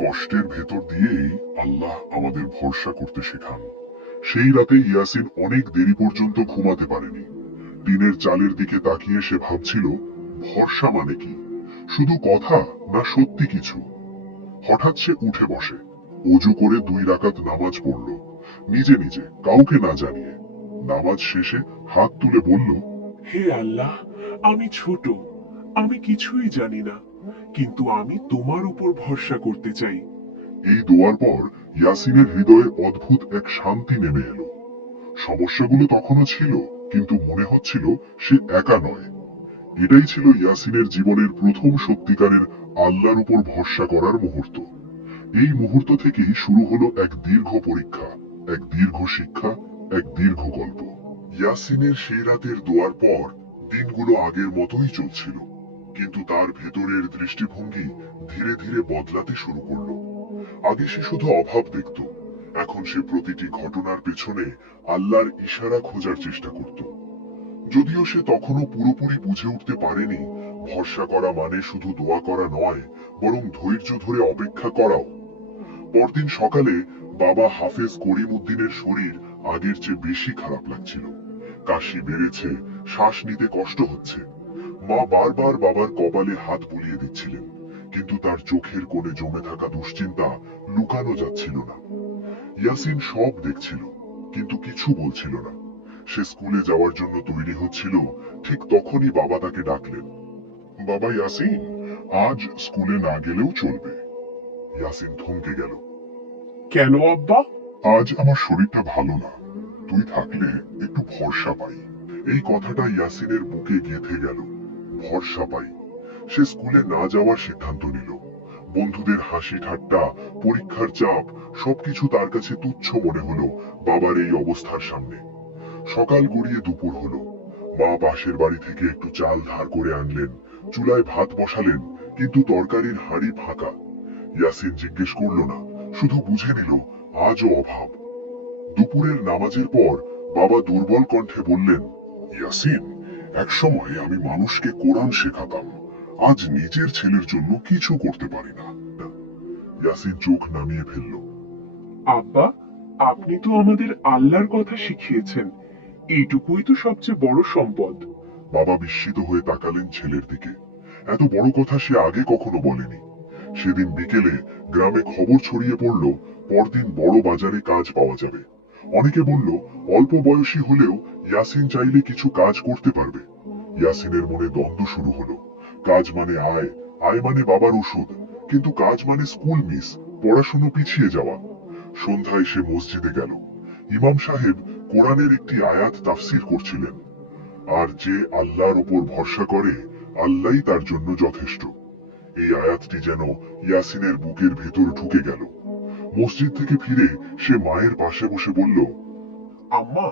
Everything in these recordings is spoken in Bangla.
কষ্টের ভেতর দিয়েই আল্লাহ আমাদের ভরসা করতে শেখান। সেই রাতে ইয়াসিন অনেক দেরি পর্যন্ত ঘুমাতে পারেনি। টিনের চালের দিকে তাকিয়ে সে ভাবছিল, ভরসা মানে কি, শুধু কথা না সত্যি কিছু? হঠাৎ সে উঠে বসে, অজু করে 2 রাকাত নামাজ পড়ল, নিজে নিজে, কাউকে না জানিয়ে। নামাজ শেষে হাত তুলে বলল, হে আল্লাহ, আমি ছোট, আমি কিছুই জানি না, কিন্তু আমি তোমার উপর ভরসা করতে চাই। এই দোয়ার পর ইয়াসিনের হৃদয়ে অদ্ভুত এক শান্তি নেমে এলো। সমস্যাগুলো তখনও ছিল, কিন্তু মনে হচ্ছিল সে একা নয়। এটাই ছিল ইয়াসিনের জীবনের প্রথম সত্যিকারের আল্লাহর উপর ভরসা করার মুহূর্ত। এই মুহূর্ত থেকেই শুরু হলো এক দীর্ঘ পরীক্ষা, এক দীর্ঘ শিক্ষা, এক দীর্ঘ গল্প। ইয়াসিনের সেই রাতের দোয়ার পর দিনগুলো আগের মতোই চলছিল, কিন্তু তার ভেতরের দৃষ্টিভঙ্গি ধীরে ধীরে বদলাতে শুরু করলো। আগে সে শুধু অভাব দেখত, এখন সে প্রতিটি ঘটনার পেছনে আল্লাহর ইশারা খোঁজার চেষ্টা করত। যদিও সে তখনও পুরোপুরি বুঝে উঠতে পারেনি ভরসা করা মানে শুধু দোয়া করা নয়, বরং ধৈর্য ধরে অপেক্ষা করাও। পরদিন সকালে বাবা হাফেজ করিম উদ্দিনের শরীর আগের চেয়ে বেশি খারাপ লাগছিল। কাশি বেড়েছে, শ্বাস নিতে কষ্ট হচ্ছে। মা বারবার বাবার কপালে হাত বুলিয়ে দিচ্ছিলেন, কিন্তু তার চোখের কোণে জমে থাকা দুশ্চিন্তা লুকানো যাচ্ছিল না। ইয়াসিন সব দেখছিল, কিন্তু কিছু বলছিল না। সে স্কুলে যাওয়ার জন্য তৈরি হচ্ছিল, ঠিক তখনই বাবা তাকে ডাকলেন। বাবা ইয়াসিন, আজ স্কুলে না গেলেও চলবে। ইয়াসিন থমকে গেল। কেন আব্বা? আজ আমার শরীরটা ভালো না, তুই থাকলে একটু ভরসা পাই। এই কথাটা ইয়াসিনের বুকে গেঁথে গেল। ভরসা পাই। সে স্কুলে না যাওয়ার সিদ্ধান্ত নিল। বন্ধুদের হাসি ঠাট্টা, পরীক্ষার চাপ, সবকিছু তার কাছে তুচ্ছ মনে হলো বাবার এই অবস্থার সামনে। সকাল গড়িয়ে দুপুর হলো। মা পাশের বাড়ি থেকে একটু চাল ধার করে আনলেন, চুলায় ভাত বসালেন, কিন্তু তরকারির হাঁড়ি ফাঁকা। ইয়াসিন জিজ্ঞেস করল না, শুধু বুঝে নিল আজও অভাব। দুপুরের নামাজের পর বাবা দুর্বল কণ্ঠে বললেন, ইয়াসিন, একসময় আমি মানুষকে কোরআন শেখাতাম, আজ নিজের ছেলের জন্য কিছু করতে পারি না। ইয়াসিন চোখ নামিয়ে ফেলল। আব্বা, আপনি তো আমাদের আল্লাহর কথা শিখিয়েছেন, এইটুকুই তো সবচেয়ে বড় সম্পদ। বাবা বিস্মিত হয়ে তাকালেন ছেলের দিকে। এত বড় কথা সে আগে কখনো বলেনি। সেদিন বিকেলে গ্রামে খবর ছড়িয়ে পড়ল, পরদিন বড় বাজারে কাজ পাওয়া যাবে। অনেকে বলল, অল্প বয়সী হলেও ইয়াসিন চাইলে কিছু কাজ করতে পারবে। ইয়াসিনের মনে দ্বন্দ্ব শুরু হলো। কাজ মানে আয়, আয় মানে বাবার ওষুধ, কিন্তু কাজ মানে স্কুল মিস, পড়াশুনো পিছিয়ে যাওয়া। সন্ধ্যায় সে মসজিদে গেল। ইমাম সাহেব কোরআনের একটি আয়াত তাফসির করছিলেন। আর যে আল্লাহর উপর ভরসা করে, আল্লাহই তার জন্য যথেষ্ট। এই আয়াতটি যেন ইয়াসিনের বুকের ভেতর ঢুকে গেল। মসজিদ থেকে ফিরে সে মায়ের পাশে বসে বলল, আম্মা,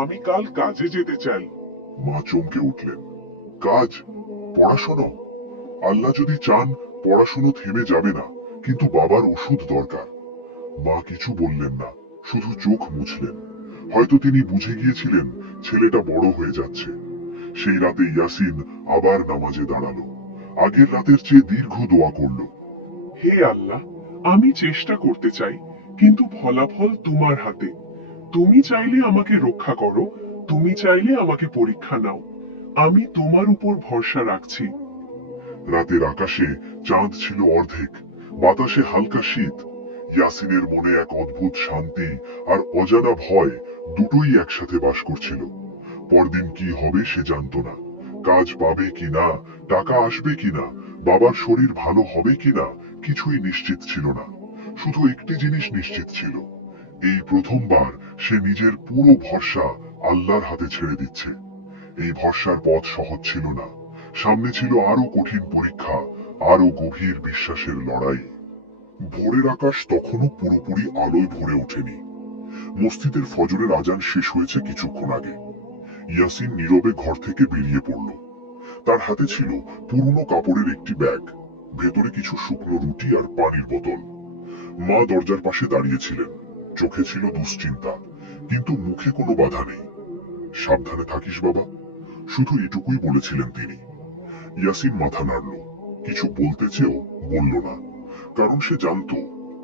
আমি কাল কাজে যেতে চাই। মা চমকে উঠলেন। কাজ? পড়াশোনা? আল্লাহ যদি চান পড়াশোনা থেমে যাবে না, কিন্তু বাবার ওষুধ দরকার। মা কিছু বললেন না, শুধু চোখ মুছলেন। হয়তো তিনি বুঝে গিয়েছিলেন ছেলেটা বড় হয়ে যাচ্ছে। সেই রাতে ইয়াসিন আবার নামাজে দাঁড়ালো। আগের রাতের চেয়ে দীর্ঘ দোয়া করল। হে আল্লাহ, আমি চেষ্টা করতে চাই, কিন্তু ফলাফল তোমার হাতে। তুমি চাইলে আমাকে রক্ষা করো, তুমি চাইলে আমাকে পরীক্ষা নাও। আমি তোমার উপর ভরসা রাখছি। রাতের আকাশে চাঁদ ছিল অর্ধেক, বাতাসে হালকা শীত। ইয়াসিনের মনে এক অদ্ভুত শান্তি আর অজানা ভয়, দুটোই একসাথে বাস করছিল। পরদিন কি হবে সে জানত না। কাজ পাবে কিনা, টাকা আসবে কিনা, বাবার শরীর ভালো হবে কিনা, কিছুই নিশ্চিত ছিল না। শুধু একটি জিনিস নিশ্চিত ছিল, এই প্রথমবার সে নিজের পুরো ভরসা আল্লাহর হাতে ছেড়ে দিচ্ছে। এই ভরসার পথ সহজ ছিল না। সামনে ছিল আরো কঠিন পরীক্ষা, আরো গভীর বিশ্বাসের লড়াই। ভোরের আকাশ তখনও পুরোপুরি আলোয় ভরে ওঠেনি। মসজিদের ফজরের আজান শেষ হয়েছে কিছুক্ষণ আগে। ইয়াসিন নীরবে ঘর থেকে বেরিয়ে পড়ল। তার হাতে ছিল পুরনো কাপড়ের একটি ব্যাগ, ভেতরে কিছু শুকনো রুটি আর পানির বোতল। মা দরজার পাশে দাঁড়িয়েছিলেন, চোখে ছিল দুশ্চিন্তা, কিন্তু মুখে কোনো বাধা নেই। সাবধানে থাকিস বাবা, শুধু এটুকুই বলেছিলেন তিনি। ইয়াসিন মাথা নাড়ল, কিছু বলতে চেয়েও বলল না। কারণ সে জানতো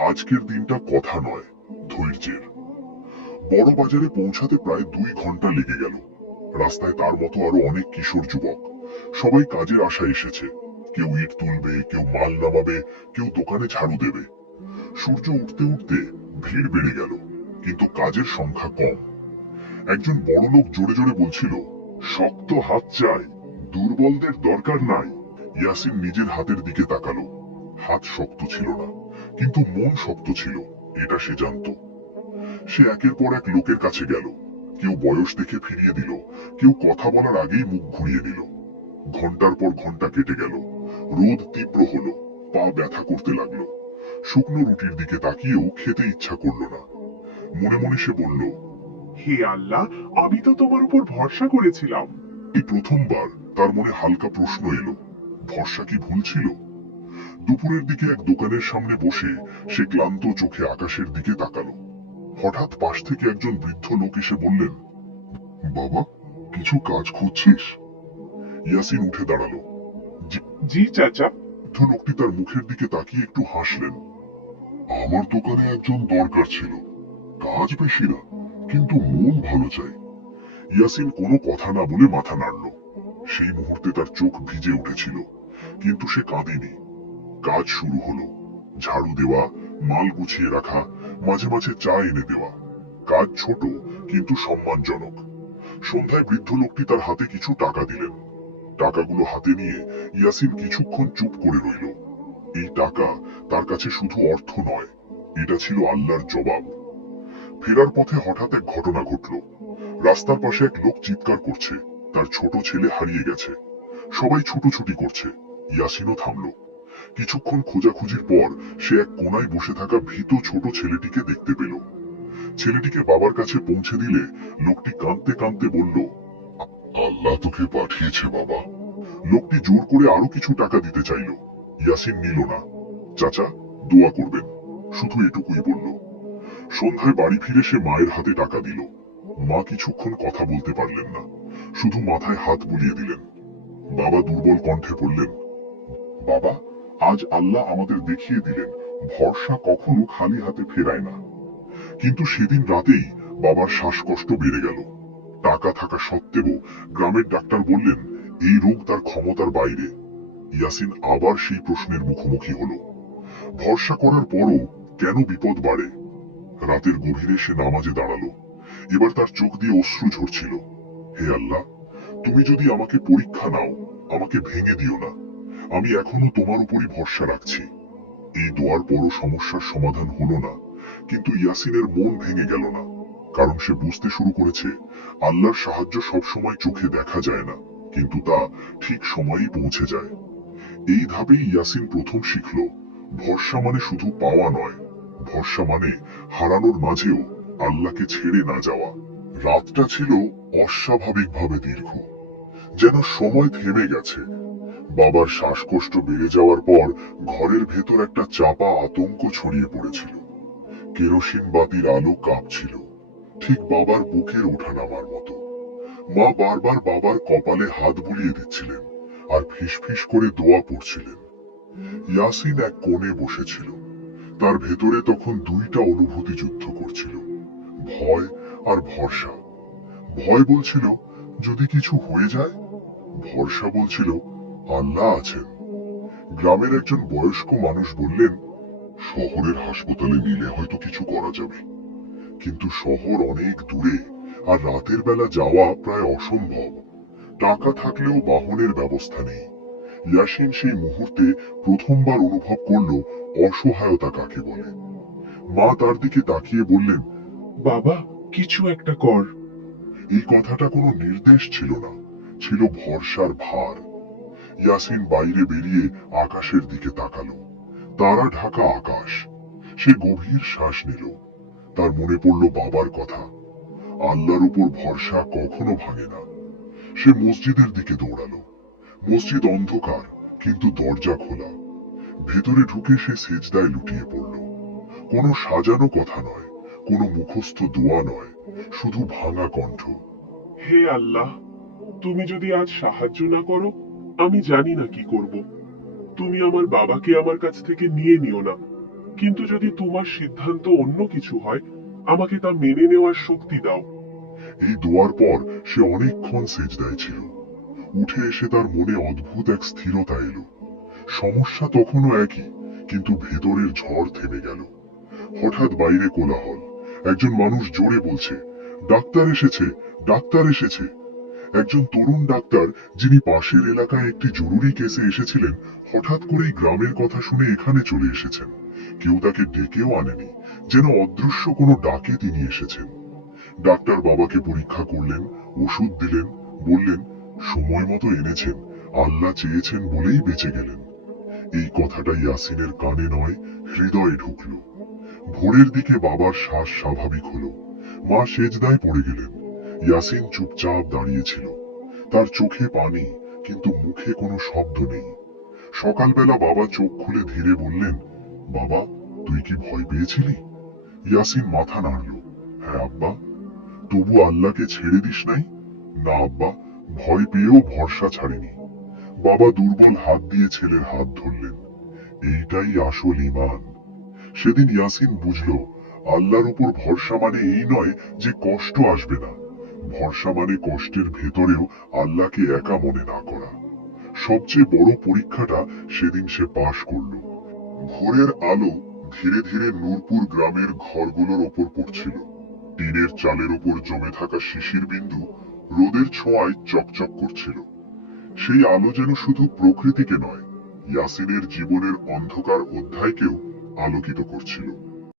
আজকের দিনটা কথা নয়, ধৈর্যের। বড় বাজারে পৌঁছাতে প্রায় 2 ঘন্টা লেগে গেল। রাস্তায় তার মতো আরো অনেক কিশোর যুবক, সবাই কাজের আশায় এসেছে। কেউ ইট তুলবে, কেউ মাল নামাবে, কেউ দোকানে ঝাড়ু দেবে। সূর্য উঠতে উঠতে ভিড় বেড়ে গেল, কিন্তু কাজের সংখ্যা কম। একজন বড় লোক জোরে জোরে বলছিল, শক্ত হাত চাই, দুর্বলদের দরকার নাই। ইয়াসিন নিজের হাতের দিকে তাকালো। হাত শক্ত ছিল না, কিন্তু মন শক্ত ছিল, এটা সে জানতো। সে একের পর এক লোকের কাছে গেল। কেউ বয়স দেখে ফিরিয়ে দিল, কেউ কথা বলার আগেই মুখ ঘুরিয়ে দিল। ঘন্টার পর ঘন্টা কেটে গেল। রোদ তীব্র হলো, পা ব্যথা করতে লাগলো। শুকনো রুটির দিকে তাকিয়েও খেতে ইচ্ছা করলো না। মনে মনে সে বলল, হে আল্লাহ, আমি তো তোমার উপর ভরসা করেছিলাম। এই প্রথমবার তার মনে হালকা প্রশ্ন এলো, ভরসা কি ভুল ছিল? দুপুরের দিকে এক দোকানের সামনে বসে সে ক্লান্ত চোখে আকাশের দিকে তাকালো। হঠাৎ পাশ থেকে একজন বৃদ্ধ লোক এসে বললেন, বাবা, কিছু কাজ খুঁজছিস? ইয়াসিন উঠে দাঁড়ালো। জি চাচা। বৃদ্ধ লোকটি তার মুখের দিকে তাকিয়ে একটু হাসলেন। আমার দোকানে একজন দরকার ছিল, কাজ বেশি না, কিন্তু মন ভালো চাই। ইয়াসিন কোনো কথা না বলে মাথা নাড়ল। সেই মুহূর্তে তার চোখ ভিজে উঠেছিল, কিন্তু সে কাঁদেনি। কাজ শুরু হলো। ঝাড়ু দেওয়া, মাল গুছিয়ে রাখা, মাঝে মাঝে চা এনে দেওয়া। কাজ ছোট, কিন্তু সম্মানজনক। সন্ধ্যায় বৃদ্ধ লোকটি তার হাতে কিছু টাকা দিলেন। টাকাগুলো হাতে নিয়ে ইয়াসিন কিছুক্ষণ চুপ করে রইল। এই টাকা তার কাছে শুধু অর্থ নয়, এটা ছিল আল্লাহর জবাব। ফেরার পথে হঠাৎ এক ঘটনা ঘটল। রাস্তার পাশে এক লোক চিৎকার করছে, তার ছোট ছেলে হারিয়ে গেছে। সবাই ছুটোছুটি করছে, ইয়াসিনও থামলো। কিছুক্ষণ খোঁজাখুঁজির পর সে এক কোনায় বসে থাকা ভীত ছোট ছেলেটিকে দেখতে পেল। ছেলেটিকে বাবার কাছে পৌঁছে দিলে লোকটি কাঁদতে কাঁদতে বলল, আল্লাহ তোকে পাঠিয়েছে বাবা। লোকটি জোর করে আরো কিছু টাকা দিতে চাইল। ইয়াসিন নিল না। চাচা, দোয়া করবেন, শুধু এটুকুই বলল। সন্ধ্যায় বাড়ি ফিরে সে মায়ের হাতে টাকা দিল। মা কিছুক্ষণ কথা বলতে পারলেন না, শুধু মাথায় হাত বুলিয়ে দিলেন। বাবা দুর্বল কণ্ঠে বললেন, বাবা, আজ আল্লাহ আমাদের দেখিয়ে দিলেন ভরসা কখনো খালি হাতে ফেরায় না। কিন্তু সেদিন রাতেই বাবার শ্বাসকষ্ট বেড়ে গেল। টাকা থাকা সত্ত্বেও গ্রামের ডাক্তার বললেন এই রোগ তার ক্ষমতার বাইরে। ইয়াসিন আবার সেই প্রশ্নের মুখোমুখি হলো, ভরসা করার পরও কেন বিপদ বাড়ে? রাতের গভীরে সে নামাজে দাঁড়ালো। এবার তার চোখ দিয়ে অশ্রু ঝরছিল। হে আল্লাহ, তুমি যদি আমাকে পরীক্ষা নাও, আমাকে ভেঙে দিও না। আমি এখনো তোমার উপরই ভরসা রাখছি। এই দোয়ার পরও সমস্যার সমাধান হলো না, কিন্তু ইয়াসিনের মন ভেঙে গেল না। কারণ সে বুঝতে শুরু করেছে আল্লাহর সাহায্য সবসময় চোখে দেখা যায় না, কিন্তু তা ঠিক সময়েই পৌঁছে যায়। এই ধাপেই ইয়াসিন প্রথম শিখল, ভরসা মানে শুধু পাওয়া নয়, ভরসা মানে হারানোর মাঝেও আল্লাহকে ছেড়ে না যাওয়া। রাতটা ছিল অস্বাভাবিকভাবে দীর্ঘ, যেন সময় থেমে গেছে। বাবার শ্বাসকষ্ট বেড়ে যাওয়ার পর ঘরের ভেতর একটা চাপা আতঙ্ক ছড়িয়ে পড়েছিল। কেরোসিন বাতির আলো কাঁপছিল, ঠিক বাবার বুকের ওঠানামার মতো। মা বারবার বাবার কপালে হাত বুলিয়ে দিচ্ছিলেন আর ফিসফিস করে দোয়া পড়ছিলেন। ইয়াসিন এক কোণে বসেছিল। তার ভেতরে তখন দুইটা অনুভূতি যুদ্ধ করছিল, ভয় আর ভরসা। ভয় বলছিল যদি কিছু হয়ে যায়, ভরসা বলছিল আল্লাহ আছেন। গ্রামের একজন বয়স্ক মানুষ বললেন, শহরের হাসপাতালে নিলে হয়তো কিছু করা যাবে, কিন্তু শহর অনেক দূরে আর রাতের বেলা যাওয়া প্রায় অসম্ভব। টাকা থাকলেও বাহনের ব্যবস্থা নেই। ইয়াসিন সেই মুহূর্তে প্রথমবার অনুভব করলো অসহায়তা কাকে বলে। মা তার দিকে তাকিয়ে বললেন, বাবা, কিছু একটা কর। এই কথাটা কোনো নির্দেশ ছিল না, ছিল ভরসার ভার। ইয়াসিন বাইরে বেরিয়ে আকাশের দিকে তাকালো। তারা ঢাকা আকাশ। সে গভীর শ্বাস নিল। তার মনে পড়ল বাবার কথা, আল্লাহর উপর ভরসা কখনো ভাঙে না। সে মসজিদের দিকে দৌড়ালো। মসজিদ অন্ধকার, কিন্তু দরজা খোলা। ভেতরে ঢুকে সে সেজদায় লুটিয়ে পড়ল। কোনো সাজানো কথা নয়, কোনো মুখস্থ দোয়া নয়, শুধু ভাঙা কণ্ঠ। হে আল্লাহ, তুমি যদি আজ সাহায্য না করো, আমি জানি না কি করব। তুমি আমার বাবাকে আমার কাছ থেকে নিয়ে নিও না, কিন্তু যদি তোমার সিদ্ধান্ত অন্য কিছু হয় আমাকে তা মেনে নেওয়ার শক্তি দাও। এই দোয়ার পর সে অনেকক্ষণ সেজদায় ছিল। উঠে এসে তার মনে অদ্ভুত এক স্থিরতা এলো। সমস্যা তখনও একই, কিন্তু ভেতরের ঝড় থেমে গেল। হঠাৎ বাইরে কোলাহল। একজন মানুষ জোরে বলছে, ডাক্তার এসেছে, ডাক্তার এসেছে। একজন তরুণ ডাক্তার, যিনি পাশের এলাকায় একটি জরুরি কেসে এসেছিলেন, হঠাৎ করেই গ্রামের কথা শুনে এখানে চলে এসেছেন। কেউ তাকে ডেকেও আনেনি, যেন অদৃশ্য কোনো ডাকে তিনি এসেছেন। ডাক্তার বাবাকে পরীক্ষা করলেন, ওষুধ দিলেন, বললেন, সময় মতো এনেছেন, আল্লাহ চেয়েছেন বলেই বেঁচে গেলেন। এই কথাটা ইয়াসিনের কানে নয়, হৃদয়ে ঢুকল। ভোরের দিকে বাবার শ্বাস স্বাভাবিক হলো। মা সেজদায় পড়ে গেলেন। ইয়াসিন চুপচাপ দাঁড়িয়েছিল। তার চোখে পানি, কিন্তু মুখে কোনো শব্দ নেই। সকালবেলা বাবা চোখ খুলে ধীরে বললেন, বাবা, তুই কি ভয় পেয়েছিলি? ইয়াসিন মাথা নাড়ল। হ্যাঁ আব্বা। তবু আল্লাহকে ছেড়ে দিস নাই? না আব্বা, ভয় পেয়েও ভরসা ছাড়িনি। বাবা দুর্বল হাত দিয়ে ছেলের হাত ধরলেন। এইটাই আসল ঈমান। সেদিন ইয়াসিন বুঝল, আল্লাহর উপর ভরসা মানে এই নয় যে কষ্ট আসবে না। ভরসা মানে কষ্টের ভেতরেও আল্লাহকে একা মনে না করা। সবচেয়ে বড় পরীক্ষাটা সেদিন সে পাশ করল। ভোরের আলো ধীরে ধীরে নূরপুর গ্রামের ঘরগুলোর ওপর পড়ছিল। টিনের চালের উপর জমে থাকা শিশির বিন্দু রোদের ছোঁয়ায় চকচক করছিল। সেই আলো যেন শুধু প্রকৃতিকে নয়, ইয়াসিনের জীবনের অন্ধকার অধ্যায়কেও আলোকিত করছিল।